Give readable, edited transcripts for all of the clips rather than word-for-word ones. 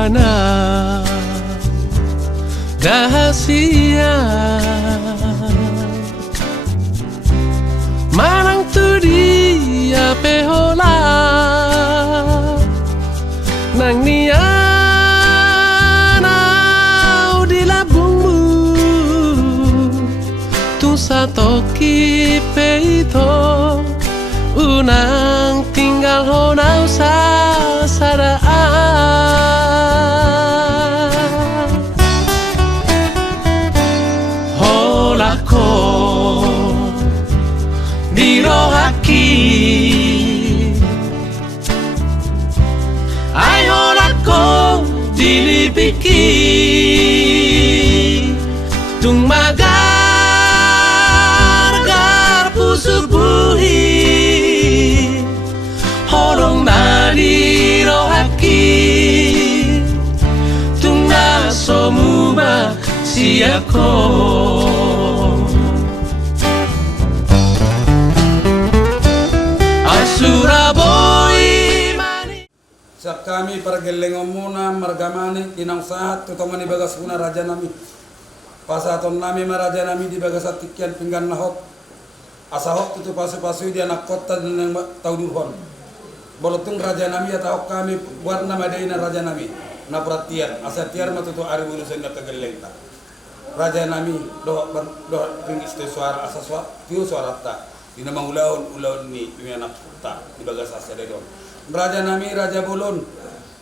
wana rahasia manang tu dia pehola nang niana di labungmu tu satoki peito unang tinggal honau sadaan holako dirohaki ay holako dilipiki tung magar pusuk buhi holong nadi rohaki tung nasomu ba siako Surabaya mani sak kami pergeleng omuna margamani inang sahat tutomani bagas guna raja nami pasaton nami maraja nami di bagas atikian pinggan nahot asahot itu pasu-pasu di anak kota dan tau durhon bolotung raja nami atau kami buat nama daina raja nami na perhatian asatiar matutu ari bulu sehingga tegeleng tak raja nami doh ringis te suara asaswa tiu suara tak di nama ulaun ni punya anak tak di bagas asa dedon raja nami raja bulun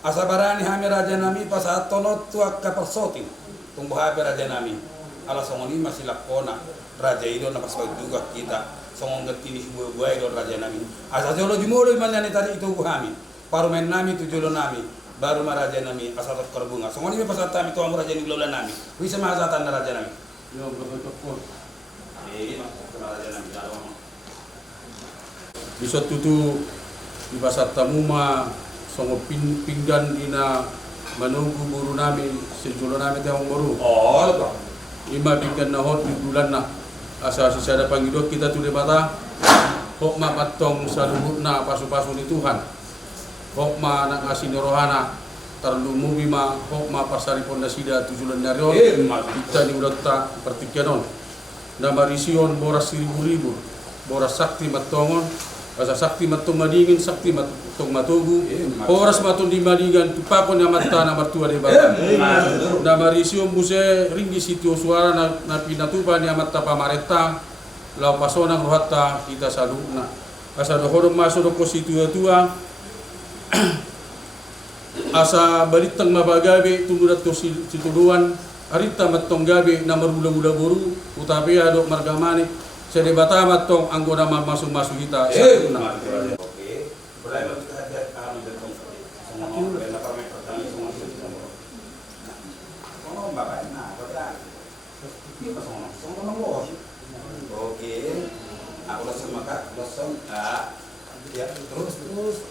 asabarani hami raja nami pas tonot tuak kapersoting tumbuh hape raja nami ala songoni masih lakona raja itu na pasal juga kita songong getini buai don raja nami asa jolo jumolo mana ni tadi itu kami parumen nami tujulo nami baru maraja nami asal kerbunga songoni pas tami tuang raja ni lola nami bisa mahasatan raja nami yo berbetul raja nami bisa tutu di pasar tamuma songo pinggan ina menunggu buru nami sejulo nami tiang baru lima pinggan na hot di bulan na asa sisa ada panggidot kita tu mata hok ma patong saluhut na pasu-pasu ni Tuhan hok ma nak asin rohana terlumu bima hok ma pasari pondasida tujulan narion kita ni udah tak pertikianon na marision boras 1000 boras sakti matongon asa sakti matong madingin sakti matong matugu oras matong di madingan tupapon yang mata na martua de bata na marisio muse ringgi sitio suara na pinatupa ni mata pamareta lau pasona rohatta kita saluna asa dohorom maso do kositua tua asa balitang mabagabe tumurat to situduan arita matong gabe na marula-ula boru utapi adok margamani saya bata matong anggota masuk kita sakuna. Oke, boleh kita ada kami datang semua bela kami pertama semua semua. Semua bapak nah, bapak. Kita semua mau. Oke. Aku langsung makan, langsung ya terus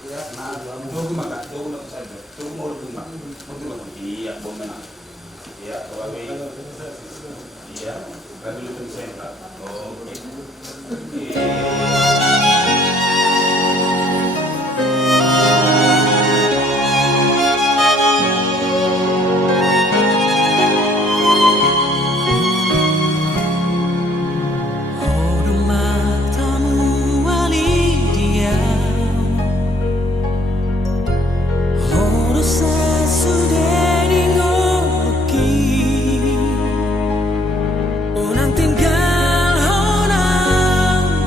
ya nah tunggu makan, tunggu saja. Tunggu mau rumah. Iya, bom menang. Iya, kalau iya, kami lu saya. Oke. Unang tinggal honang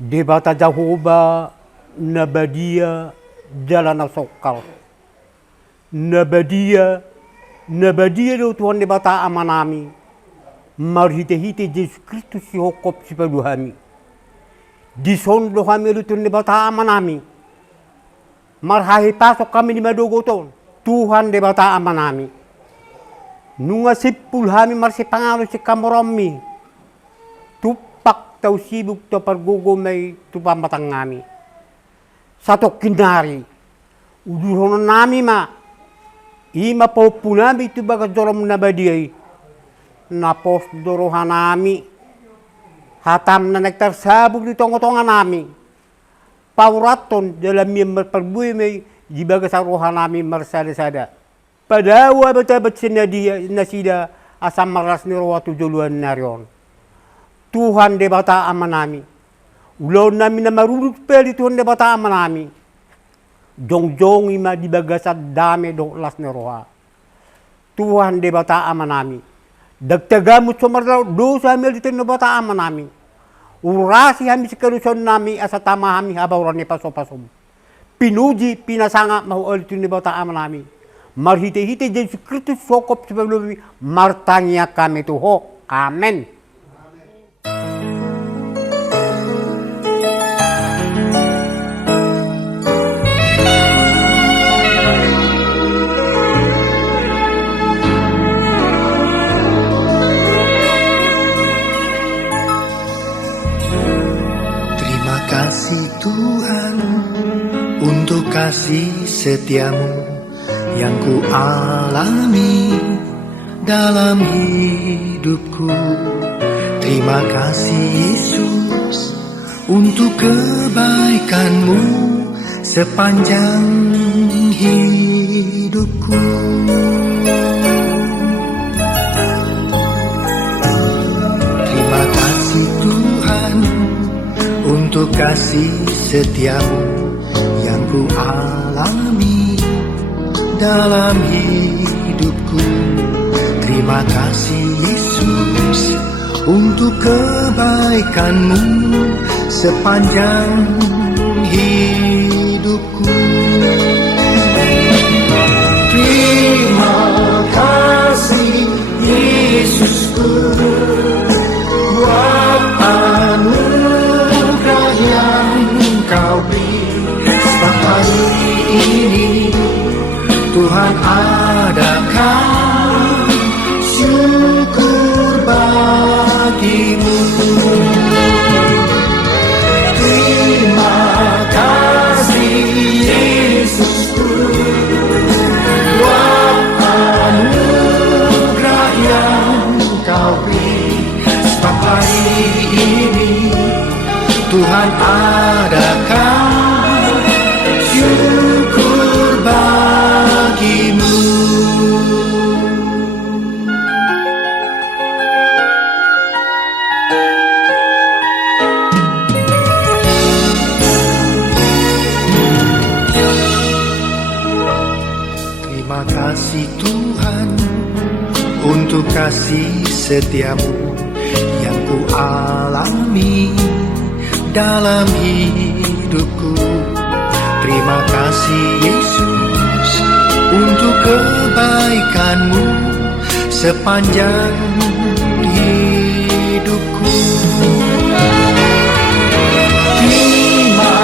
Debata Jehovah nabadia jalan sokal. Nabadia do Tuhan debata amanami. Marhite-hite Yesus Kristus si hokop si paduhami. Disondo kami lu Tuhan debata amanami. Marhahi pasok kami di madogoton. Tuhan debata amanami. Nunga sipul kami marsi pangalo si kamoromi. Tupak tau sibuk to pargogo may tupamatang ngami. Satok kinari. Uduhono nami ma. Ima paupunami itu baga jorom nabadiay. Napos dorohan nami. Hatam na nagtarsabog di tongotongan nami. Pauraton dalam miyang perbuy may dibaga sa rohan nami marsada-sada. Padawa batabat nasida asam maras ni rowa tujuluan narion. Tuhan debata aman nami. Ulaw namin na marulot peli Tuhan debata aman nami. Jong-jong ima dibaga sa dami doklas ni roha. Tuhan debata aman nami. Dagtagamot sumarlaw dosa amil dito debata aman nami. Urasi kami si karuson nami asa tama kami habawran ni paso-pasom. Pinuji pinasanga mahuol dito debata aman nami. Marhite-hite Yesus Kristus sokop sa paglumi, martangya kami tuho. Amen. Terima kasih Tuhan untuk kasih setiamu yang ku alami dalam hidupku. Terima kasih Yesus untuk kebaikanmu sepanjang hidupku. Terima kasih Tuhan untuk kasih setiamu yang ku alami dalam hidupku. Terima kasih Yesus untuk kebaikanmu sepanjang hidupku. Terima kasih Yesusku buat anugerah yang kau beri. Sebab hari ini Tuhan adakan syukur bagimu. Terima kasih Yesusku buat anugerah yang kau beri. Sebab hari ini Tuhan adakan syukur bagimu. Terima kasih Tuhan untuk kasih setiamu yang ku alami dalam hidupku. Terima kasih Yesus untuk kebaikanmu sepanjang hidupku. Terima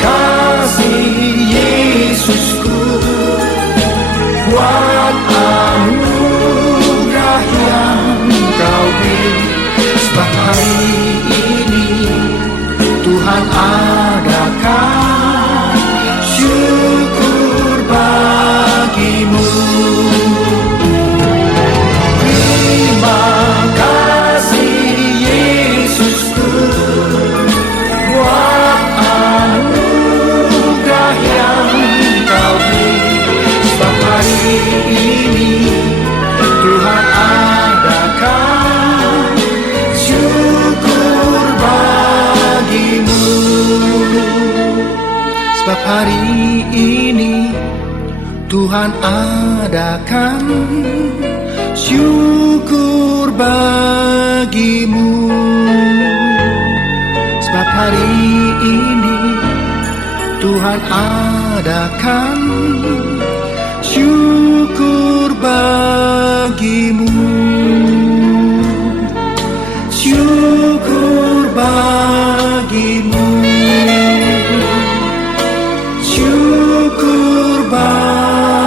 kasih Yesusku buat anugerah yang kau beri. Sebab hari ini Tuhan adakan syukur bagimu. Terima kasih Yesusku buat anugerah yang kau beri. Sebab hari ini Tuhan adakan syukur bagimu. Sebab hari ini Tuhan adakan syukur bagimu. Sebab hari Tuhan adakan syukur bagimu, syukur bagimu, syukur bagimu.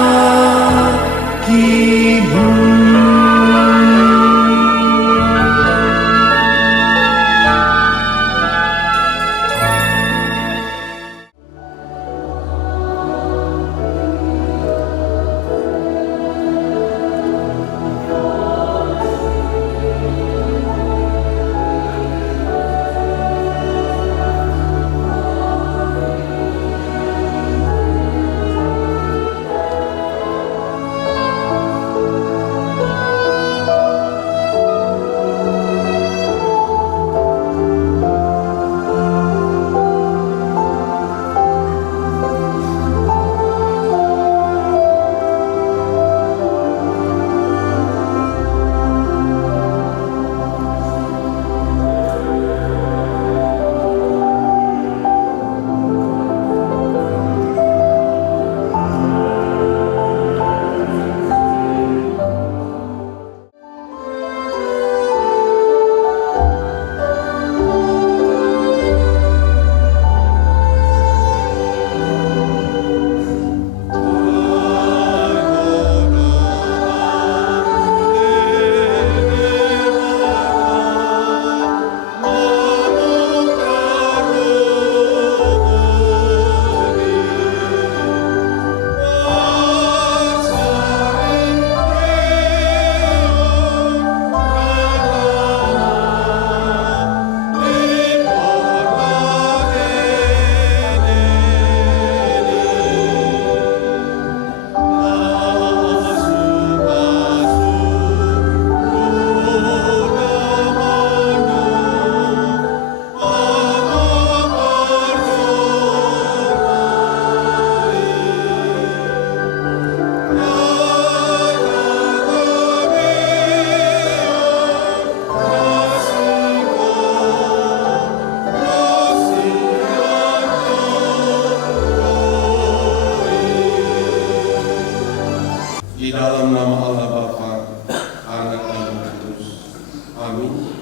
Di dalam nama Allah Bapa, Anak dan Roh Kudus. Amin.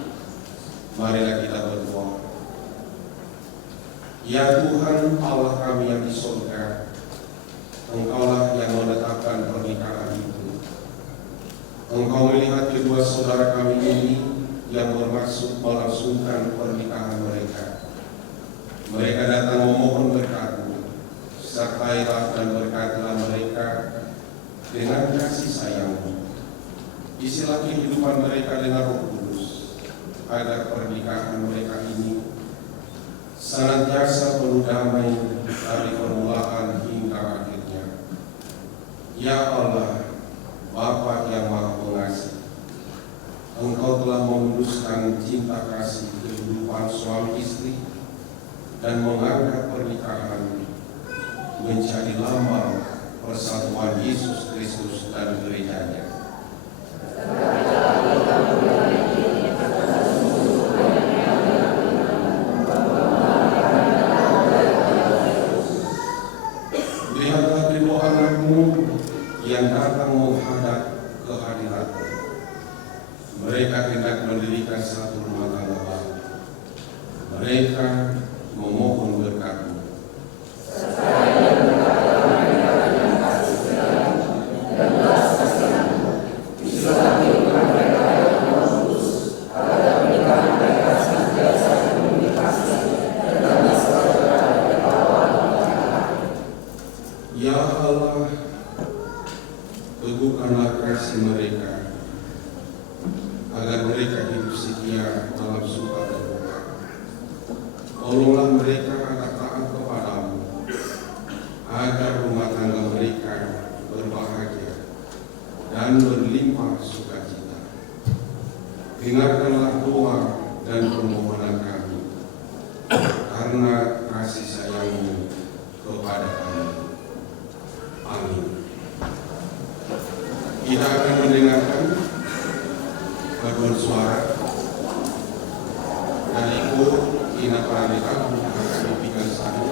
Marilah kita berdoa. Ya Tuhan Allah kami yang di surga, Engkaulah yang menetapkan pernikahan itu. Engkau melihat kedua saudara kami ini yang bermaksud melangsungkan pernikahan mereka. Mereka datang memohon berkat-Mu, sertailah dan berkatilah mereka dengan kasih sayang-Mu. Isilah kehidupan mereka dengan Roh Kudus, agar pernikahan mereka ini senantiasa penuh damai dari permulaan hingga akhirnya. Ya Allah, Bapa yang Maha Pengasih, Engkau telah memuluskan cinta kasih kehidupan suami istri dan mengangkat pernikahan menjadi lambang persatuan Yesus Kristus dan gerejanya. Lihatlah kedua anak-Mu yang datang menghadap kehadirat-Mu. Mereka hendak mendirikan satu rumah tangga baru. Mereka memohon berkat-Mu. Ya Allah, teguhkanlah kasih mereka, agar mereka hidup setia dalam suka dan duka. Tolonglah mereka agar taat kepadamu, agar rumah tangga mereka berbahagia dan berlimpah sukacita. Dengarkanlah doa dan permohonan kami, karena kasih sayang-Mu kepada kami. Amin. Kita akan mendengarkan paduan suara dari kor Ina Pranita Pikan Sari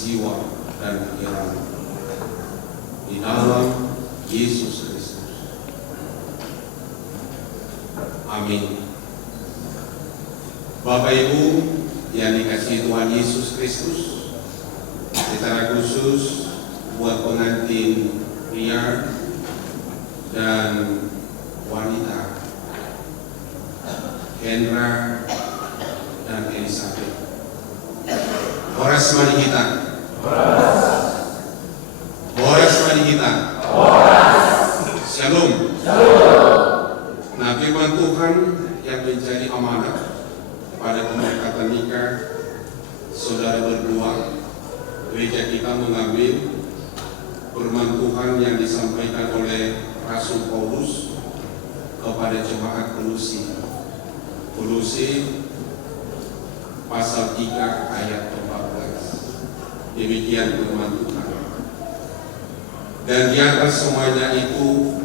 jiwa, dan pikiran. Di dalam Yesus Kristus. Amin. Bapak Ibu yang dikasihi Tuhan Yesus Kristus, secara khusus buat pengantin pria dan wanita, Hendra dan Elizabeth. Horas mari kita. Horas mari kita. Shalom. Nah, firman Tuhan yang menjadi amanat pada pemberkatan nikah saudara berdua, gereja kita mengambil firman Tuhan yang disampaikan oleh Rasul Paulus kepada jemaat Kolose. Kolose pasal 3 ayat 14. Demikian firman Tuhan. Dan di atas semuanya itu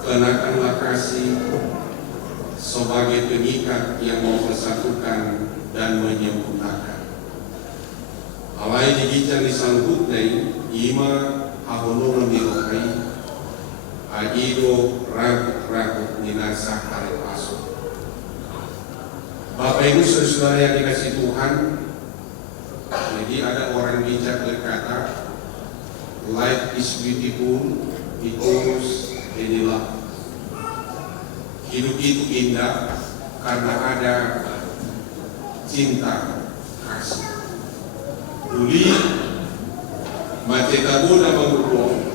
kenakanlah kasih sebagai pengikat yang mempersatukan dan menyempurnakan. Alai digican disangkutnai ima ahono mirokai agido ragu ninasa hari paso. Bapak Ibu saudara yang dikasih Tuhan, jadi ada orang bijak berkata, life is beautiful because inilah hidup itu indah karena ada cinta kasih. Duli maceta Buddha mengurung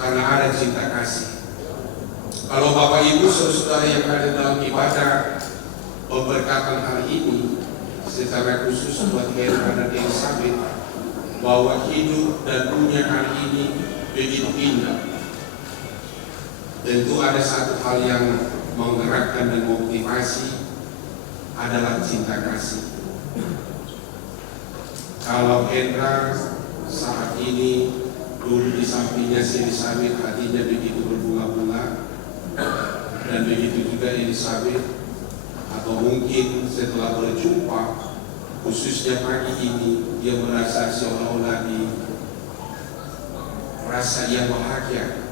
karena ada cinta kasih. Kalau Bapak Ibu saudara yang ada dalam ibadah pemberkatan hari ini, secara khusus buat Hendra dan Elizabeth, bahwa hidup dan dunia hari ini begitu indah. Tentu ada satu hal yang menggerakkan dan memotivasi adalah cinta kasih. Kalau Hendra saat ini dulu di sampingnya si Elizabeth hatinya begitu berbunga-bunga, dan begitu juga Elizabeth, atau mungkin setelah berjumpa khususnya pagi ini dia merasa seolah-olah di rasa yang bahagia.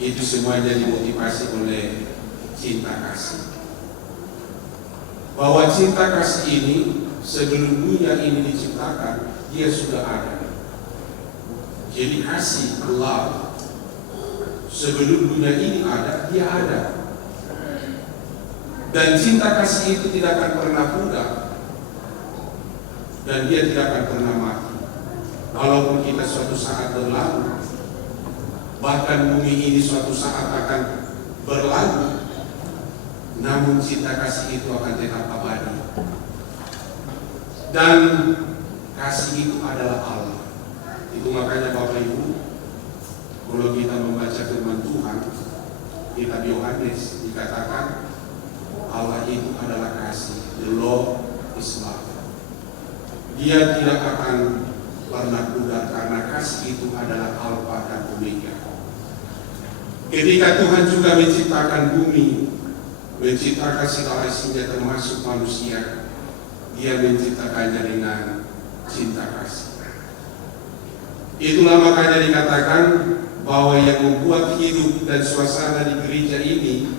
Itu semuanya dimotivasi oleh cinta kasih. Bahwa cinta kasih ini sebelum dunia ini diciptakan dia sudah ada. Jadi kasih Allah sebelum dunia ini ada, dia ada. Dan cinta kasih itu tidak akan pernah pudar, dan dia tidak akan pernah mati. Walaupun kita suatu saat berlalu, bahkan bumi ini suatu saat akan berlalu, namun cinta kasih itu akan tetap abadi. Dan kasih itu adalah Allah. Itu makanya Bapak Ibu, kalau kita membaca firman Tuhan, kitab Yohanes dikatakan Allah itu adalah kasih. The Lord is love. Dia tidak akan pernah pudar karena kasih itu adalah Alfa dan Omega. Ketika Tuhan juga menciptakan bumi, menciptakan segala isinya termasuk manusia, dia menciptakannya dengan cinta kasih. Itulah makanya dikatakan bahwa yang membuat hidup dan suasana di gereja ini,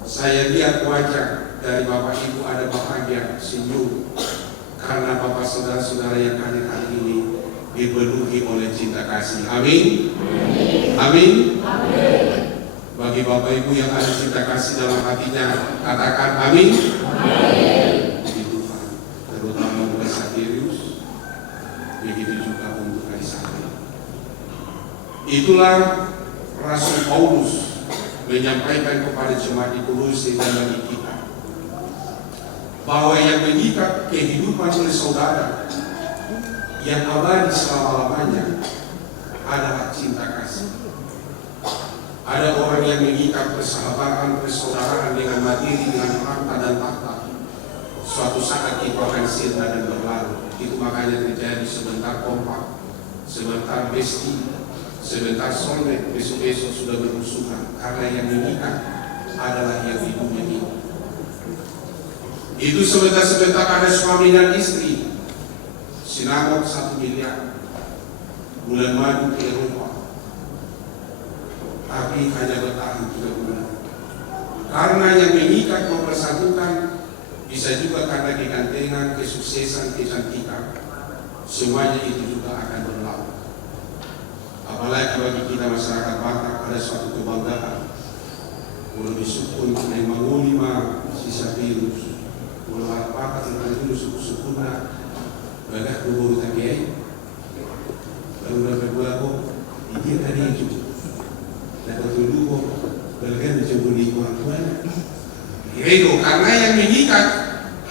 saya lihat wajah dari Bapak Ibu ada bahagia, senyum, karena Bapak saudara-saudara yang hadir hari ini dipenuhi oleh cinta kasih. Amin. Amin. Amin. Bagi Bapak Ibu yang ada cinta kasih dalam hatinya, katakan amin. Amin. Puji Tuhan, terutama untuk Satirius, begitu juga untuk Elizabeth. Itulah Rasul Paulus menyampaikan kepada jemaat di Kolose dan bagi kita, bahwa yang mengikat kehidupan oleh saudara yang abadi selama-lamanya adalah cinta kasih. Ada orang yang mengikat persahabatan, persaudaraan dengan materi, dengan harta dan tahta. Suatu saat itu akan sirna dan berlalu. Itu makanya terjadi sebentar kompak, sebentar besti, sebentar solid, besok-besok sudah bermusuhan. Karena yang mengikat adalah yang hidupnya ini. Itu sebentar-sebentar ada suami dan istri, sinamok 1 miliar, bulan madu ke Eropa, tapi hanya bertahan 3 bulan. Karena yang mengikat mempersatukan bisa juga karena kegantengan, kesuksesan, kecantikan, semuanya itu juga akan berlalu. Apalagi bagi kita masyarakat Batak ada suatu kebanggaan. Kalau disukun yang mengulima sisa virus, kalau Batak yang dulu suku-sukuna, bagak kubur takiai, baru dapat berapa, dia tadi itu, dapat dulu, bagaimana mencoba di kuat-kuat. Itu karena yang mengikat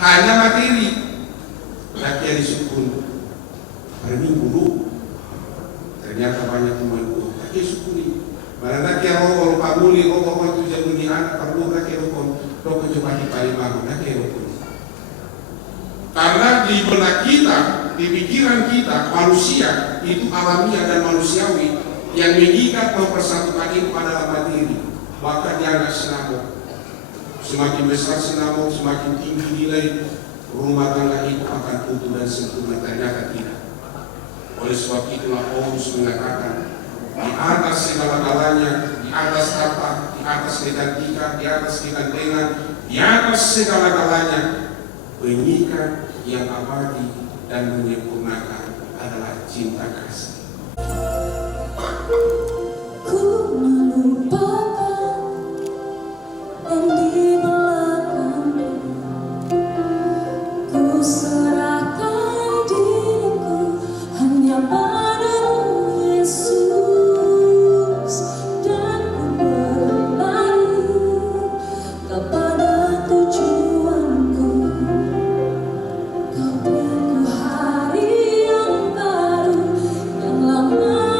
hanya materi, tapi yang disukun hari Minggu dulu. Ternyata banyak temanku, tapi sukuni. Mana kira rokok lupa muli, rokok itu jadi anak perlu tak kira rokok coba di Palembang, tak kira rokok. Karena di benak kita, di pikiran kita, manusia itu alamiah dan manusiawi yang mengikat mempersatukan itu adalah materi. Maka dia agak sinamok. Semakin besar sinamok, semakin tinggi nilai rumah tangga itu akan utuh dan sempurna. Ternyata tidak. Oleh sebab itulah Paulus mengatakan, di atas segala-galanya, di atas harta, di atas kecantikan, di atas kegantengan, di atas segala-galanya, pengikat yang abadi dan menyempurnakan adalah cinta kasih. Ku melupakan yang di belakangku, ku serahkan diriku hanya padamu Yesus, dan ku berlari kepada tujuanku. Kau beriku hari yang baru yang lama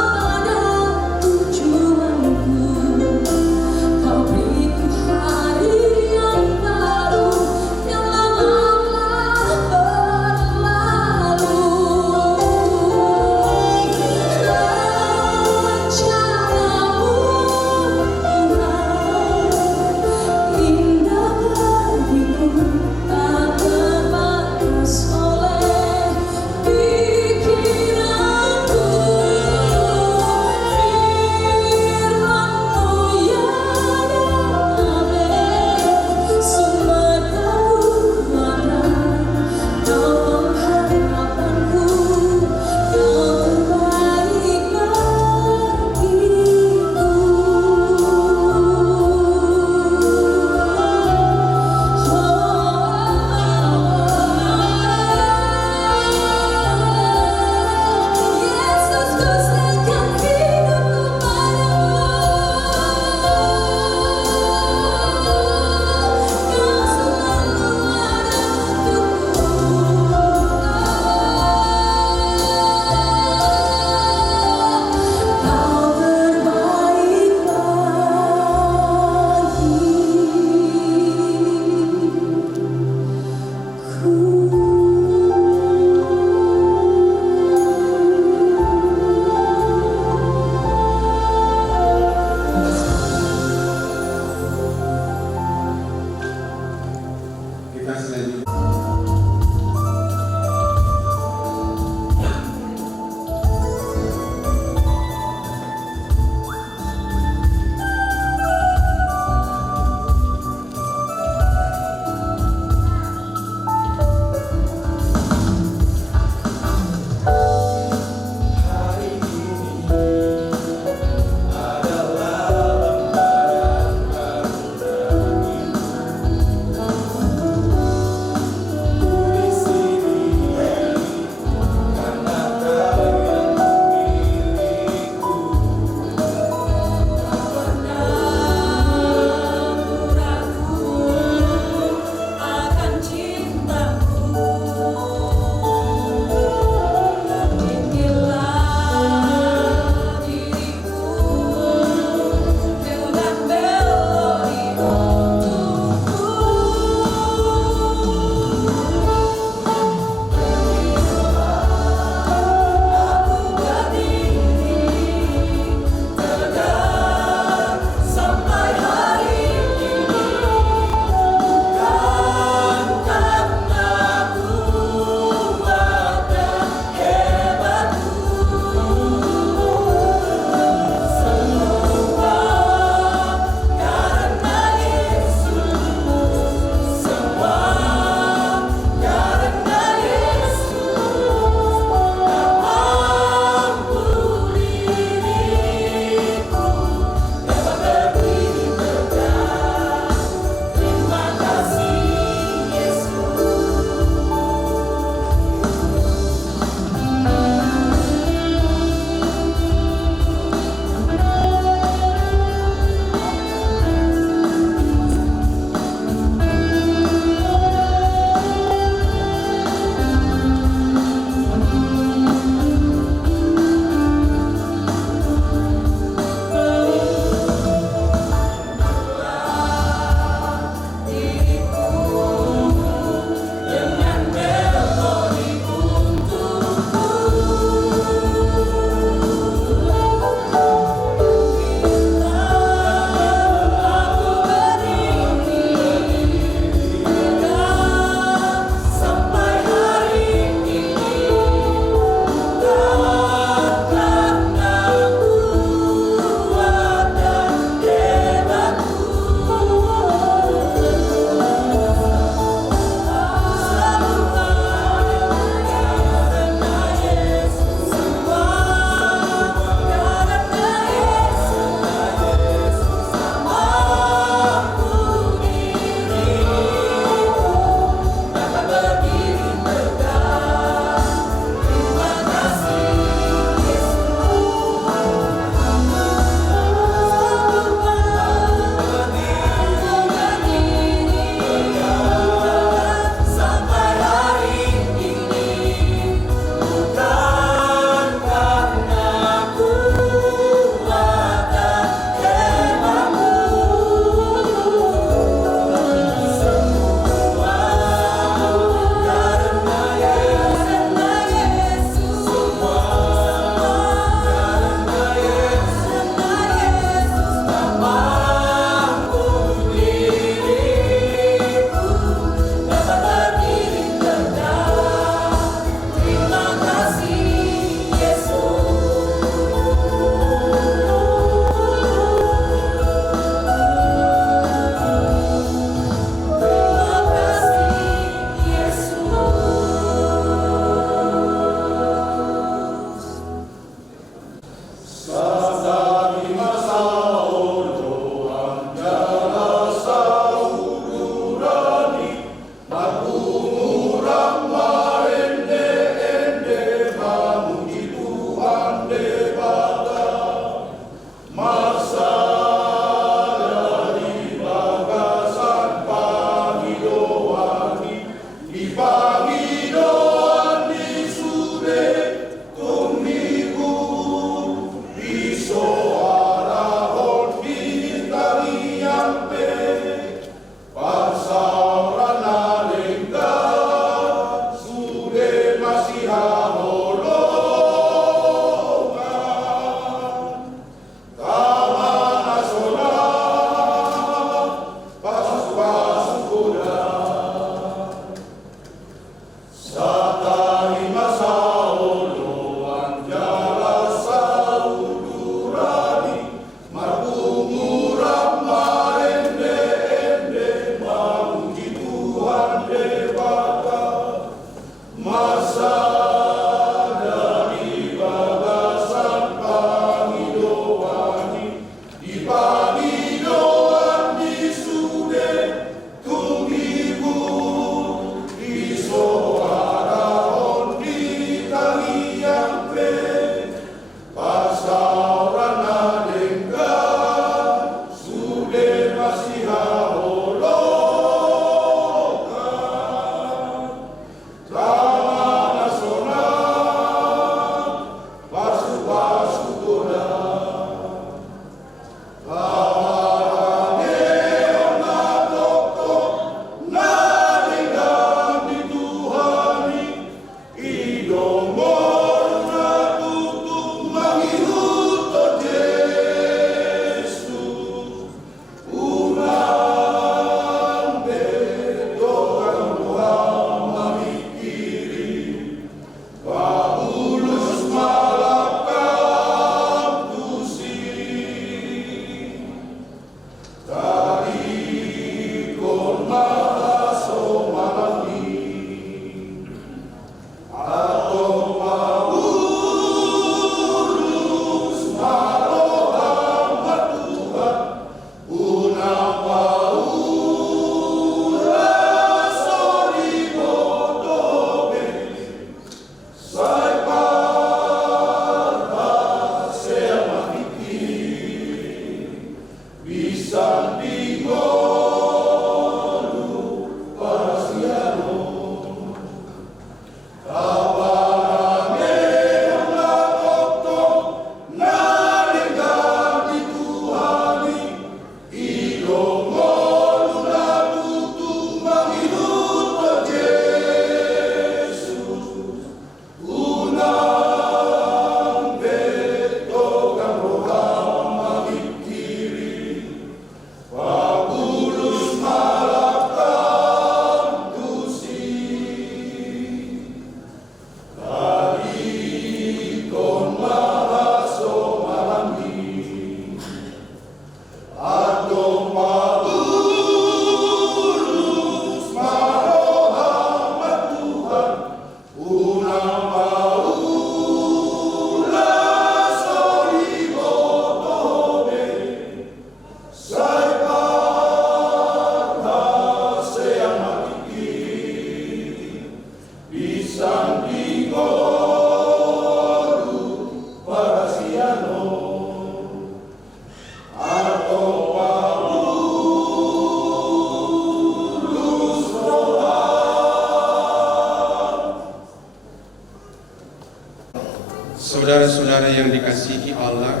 Saudara-saudara yang dikasihi Allah,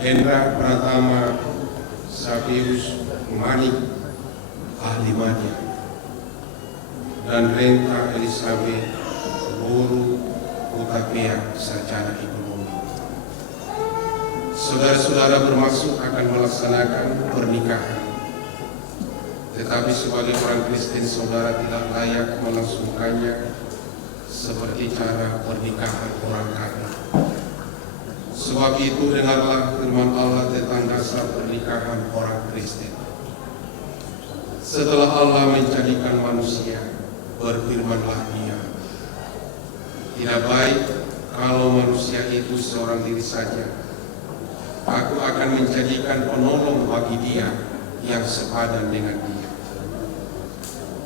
Hendra Pratama Sapius Manik ahli media dan Renta Elizabeth guru utapia sarjana ekonomi. Saudara-saudara bermaksud akan melaksanakan pernikahan, tetapi sebagai orang Kristen saudara tidak layak melangsungkannya seperti cara pernikahan orang kafir. Sebab itu dengarlah firman Allah tentang dasar pernikahan orang Kristen. Setelah Allah menjadikan manusia, berfirmanlah Dia, tidak baik kalau manusia itu seorang diri saja. Aku akan menjadikan penolong bagi dia yang sepadan dengan dia.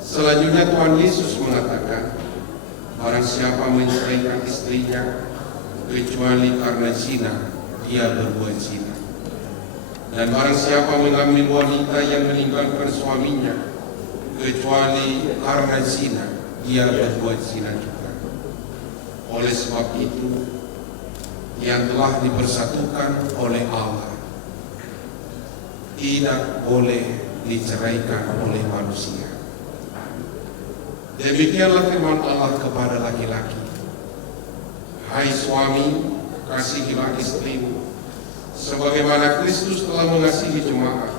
Selanjutnya Tuhan Yesus mengatakan, barang siapa menceraikan istrinya kecuali karena zina, dia berbuat zina. Dan barang siapa mengambil wanita yang meninggalkan suaminya kecuali karena zina, dia berbuat zina juga. Oleh sebab itu, yang telah dipersatukan oleh Allah tidak boleh diceraikan oleh manusia. Demikianlah firman Allah kepada laki-laki, hai suami, kasihilah istrimu sebagaimana Kristus telah mengasihi jemaat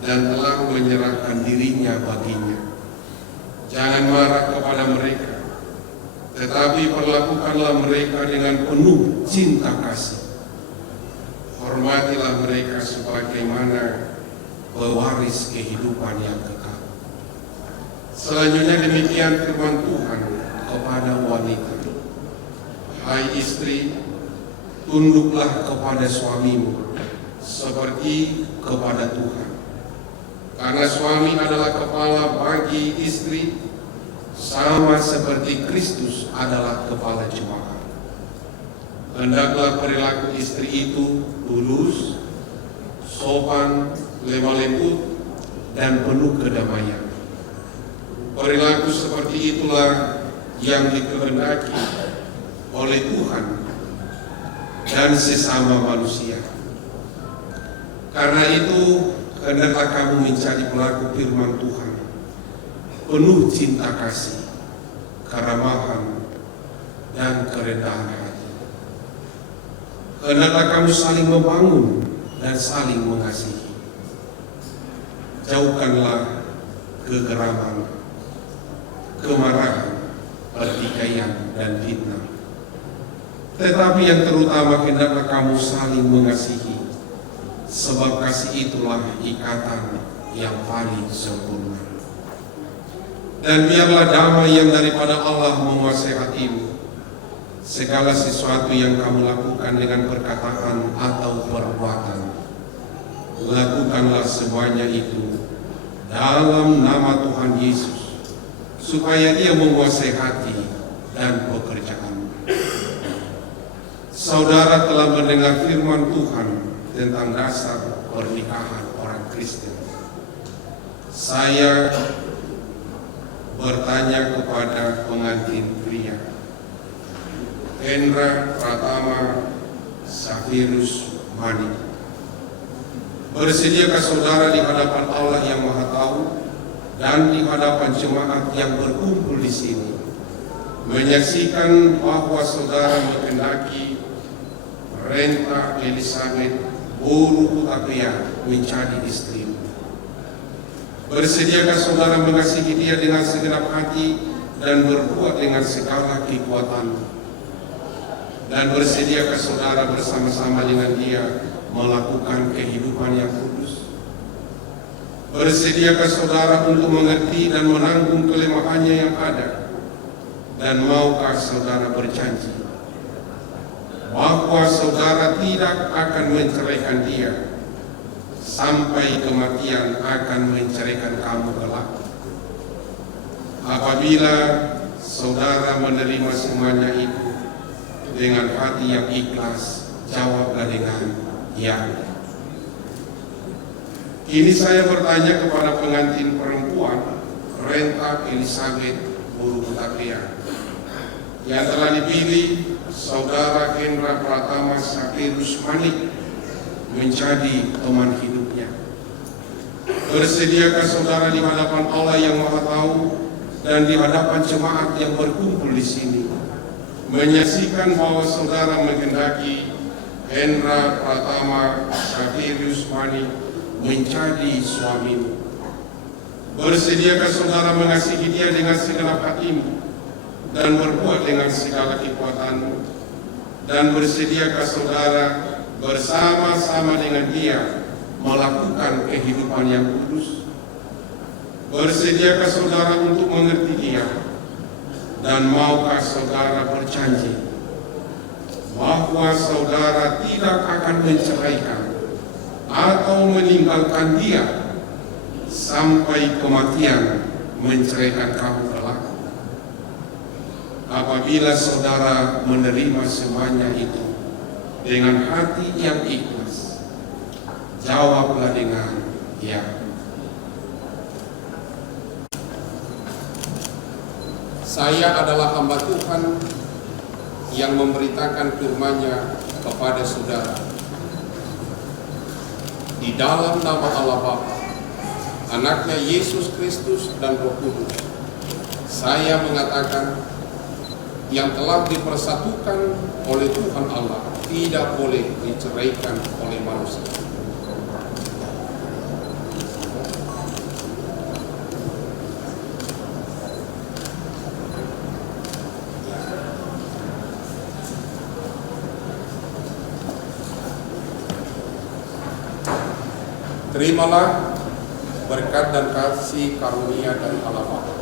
dan telah menyerahkan dirinya baginya. Jangan marah kepada mereka, tetapi perlakukanlah mereka dengan penuh cinta kasih. Hormatilah mereka sebagaimana pewaris kehidupan yang kekal. Selanjutnya demikian firman Tuhan kepada wanita, hai istri, tunduklah kepada suamimu seperti kepada Tuhan. Karena suami adalah kepala bagi istri, sama seperti Kristus adalah kepala jemaat. Hendaklah perilaku istri itu lurus, sopan, lemah lembut, dan penuh kedamaian. Perilaku seperti itulah yang dikehendaki oleh Tuhan dan sesama manusia. Karena itu, hendaklah kamu menjadi pelaku firman Tuhan, penuh cinta kasih, keramahan, dan kerendahan hati. Hendaklah kamu saling membangun dan saling mengasihi. Jauhkanlah kegeraman, kemarahan, pertikaian, dan fitnah. Tetapi yang terutama hendaklah kamu saling mengasihi, sebab kasih itulah ikatan yang paling sempurna. Dan biarlah damai yang daripada Allah menguasai hatimu. Segala sesuatu yang kamu lakukan dengan perkataan atau perbuatan, lakukanlah semuanya itu dalam nama Tuhan Yesus, supaya Dia menguasai hati dan pekerjaanmu. Saudara telah mendengar firman Tuhan, tentang dasar pernikahan orang Kristen. Saya bertanya kepada pengantin pria, Hendra Pratama Safirus Mani, bersediakah saudara di hadapan Allah yang Maha Tahu dan di hadapan jemaat yang berkumpul di sini menyaksikan bahwa saudara menghendaki Renta Elizabeth Buru Utapia menjadi istrimu? Bersediakah saudara mengasihi dia dengan segenap hati dan berbuat dengan segala kekuatanmu? Dan bersediakah saudara bersama-sama dengan dia melakukan kehidupan yang kudus? Bersediakah saudara untuk mengerti dan menanggung kelemahannya yang ada? Dan maukah saudara berjanji bahwa saudara tidak akan menceraikan dia sampai kematian akan menceraikan kamu kelak? Apabila saudara menerima semuanya itu dengan hati yang ikhlas, jawablah dengan ya. Kini saya bertanya kepada pengantin perempuan Renta Elizabeth Buru Utapia yang telah dipilih saudara Hendra Pratama Safirus Mani menjadi teman hidupnya. Bersediakah saudara di hadapan Allah yang Maha Tahu dan di hadapan jemaat yang berkumpul di sini menyaksikan bahwa saudara menghendaki Hendra Pratama Safirus Mani menjadi suamimu? Bersediakah saudara mengasihi dia dengan segenap hatimu dan berbuat dengan segala kekuatanmu? Dan bersediakah saudara bersama-sama dengan dia melakukan kehidupan yang kudus? Bersediakah saudara untuk mengerti dia? Dan maukah saudara berjanji bahwa saudara tidak akan menceraikan atau meninggalkan dia sampai kematian menceraikan kamu kelak? Apabila saudara menerima semuanya itu dengan hati yang ikhlas, jawablah dengan ya. Saya adalah hamba Tuhan yang memberitakan firman-Nya kepada saudara. Di dalam nama Allah Bapa, Anaknya Yesus Kristus dan Roh Kudus, saya mengatakan yang telah dipersatukan oleh Tuhan Allah tidak boleh diceraikan oleh manusia. Terimalah berkat dan kasih karunia dari Allah Bapa,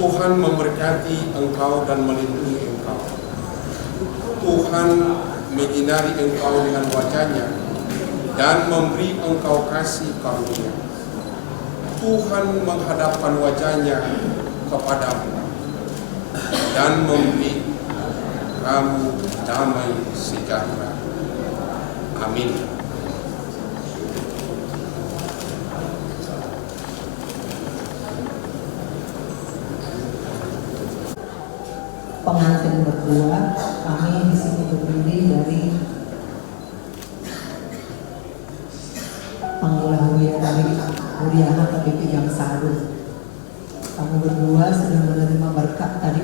Tuhan memberkati engkau dan melindungi engkau. Tuhan menyinari engkau dengan wajah-Nya dan memberi engkau kasih karunia. Tuhan menghadapkan wajah-Nya kepadamu dan memberi kamu damai sejahtera. Amin. Pengantin berdua, kami di sini terdiri dari panggilan Huria dari Huriana KBP Gangsaru. Kamu berdua sudah menerima berkat tadi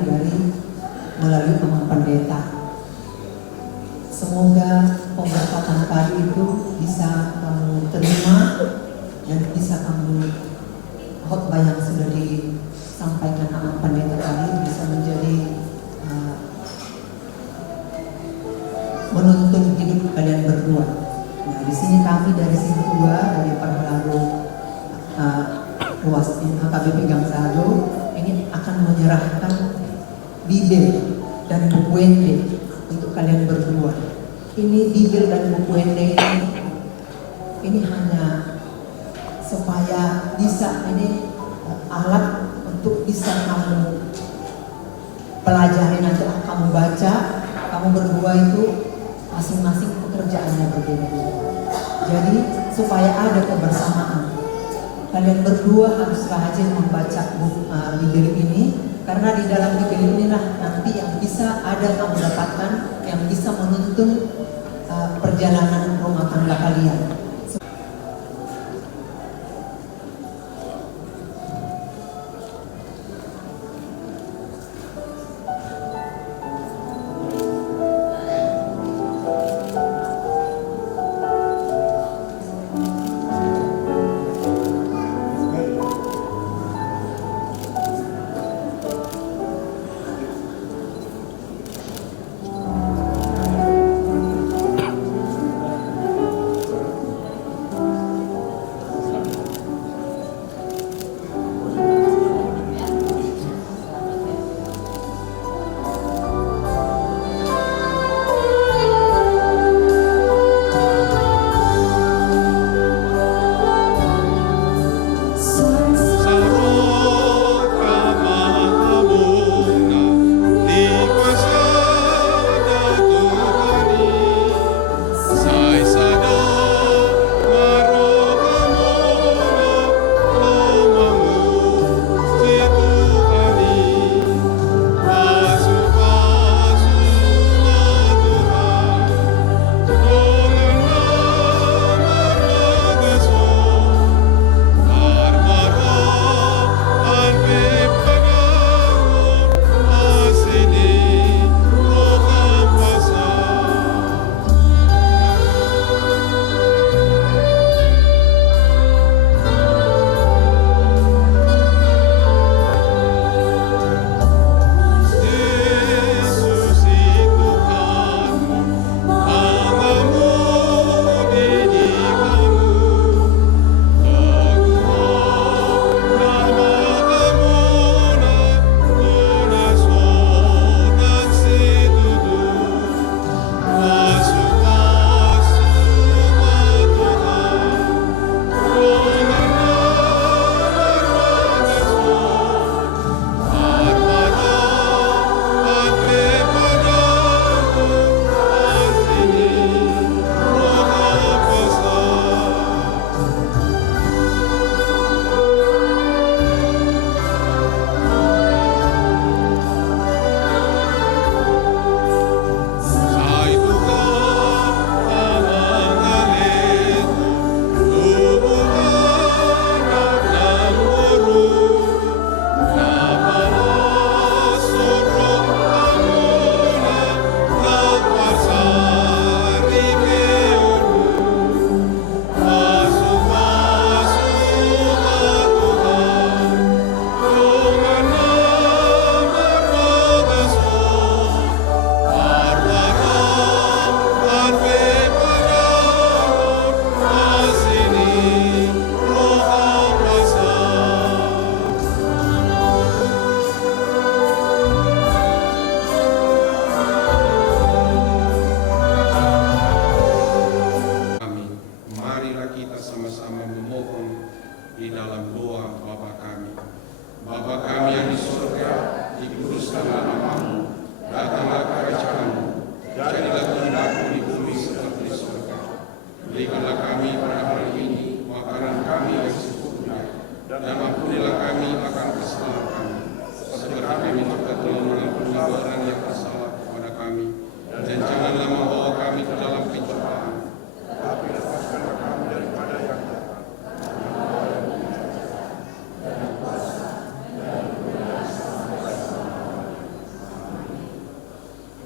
melalui Paman Pendeta. Semoga pemberkatan tadi itu bisa kamu terima dan bisa kamu khotbah yang sudah disampaikan Paman Pendeta tadi bisa menjadi menuntun hidup kalian berdua. Nah, di sini kami dari Sintua, dari Perlalu Ruas KBP Gangsaru ini akan menyerahkan bibel dan buku ende untuk kalian berdua. Ini bibel dan buku ende ini hanya supaya bisa ini alat untuk bisa kamu pelajari nanti, kamu baca, kamu berdua itu masing-masing pekerjaannya berbeda-beda. Jadi supaya ada kebersamaan, kalian berdua harus rajin membaca Bibel ini, karena di dalam Bibel inilah nanti yang bisa ada kamu dapatkan, yang bisa menuntun perjalanan rumah tangga kalian.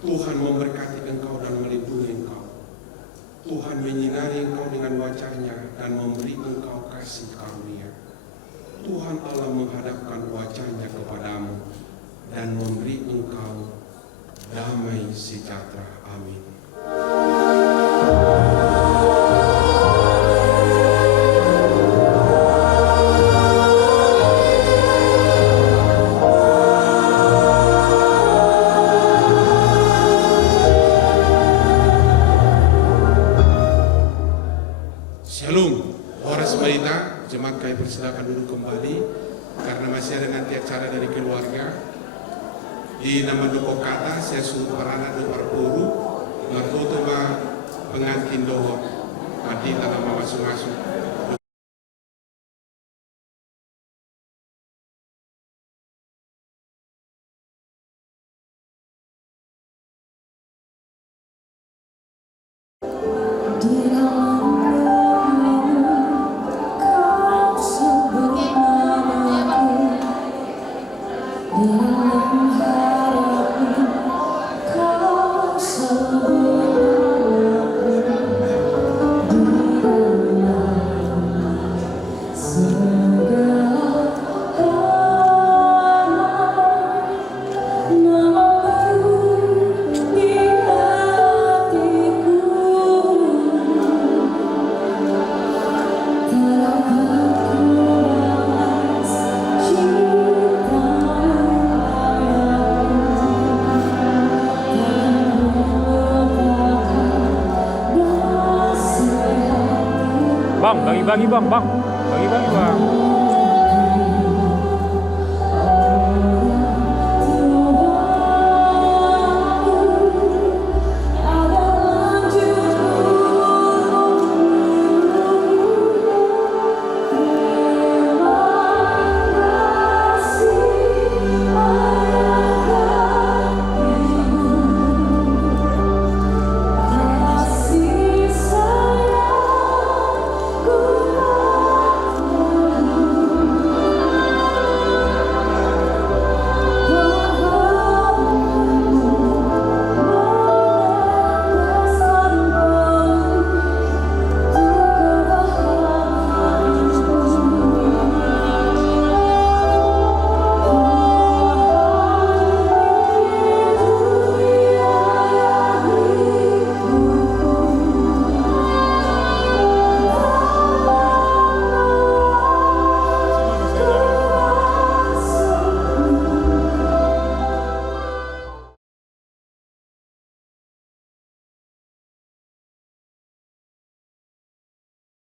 Tuhan memberkati engkau dan melindungi engkau. Tuhan menyinari engkau dengan wajah-Nya dan memberi engkau kasih karunia. Tuhan Allah menghadapkan wajah-Nya kepadamu dan memberi engkau damai sejahtera. Amin. Shalom, Horas Marita, jemaat kami persilakan duduk kembali karena masih ada nanti acara dari keluarga. Di nama doko kata saya suruh parana do parpuru ngatoto ba pengantin doho mati nama masing-masing. Di dalam kau sebut namaku, di dalam harapan kau sebut namaku, di dalam segala hal namamu di hatiku. Bang, bagi-bagi bang, bagi-bagi bang.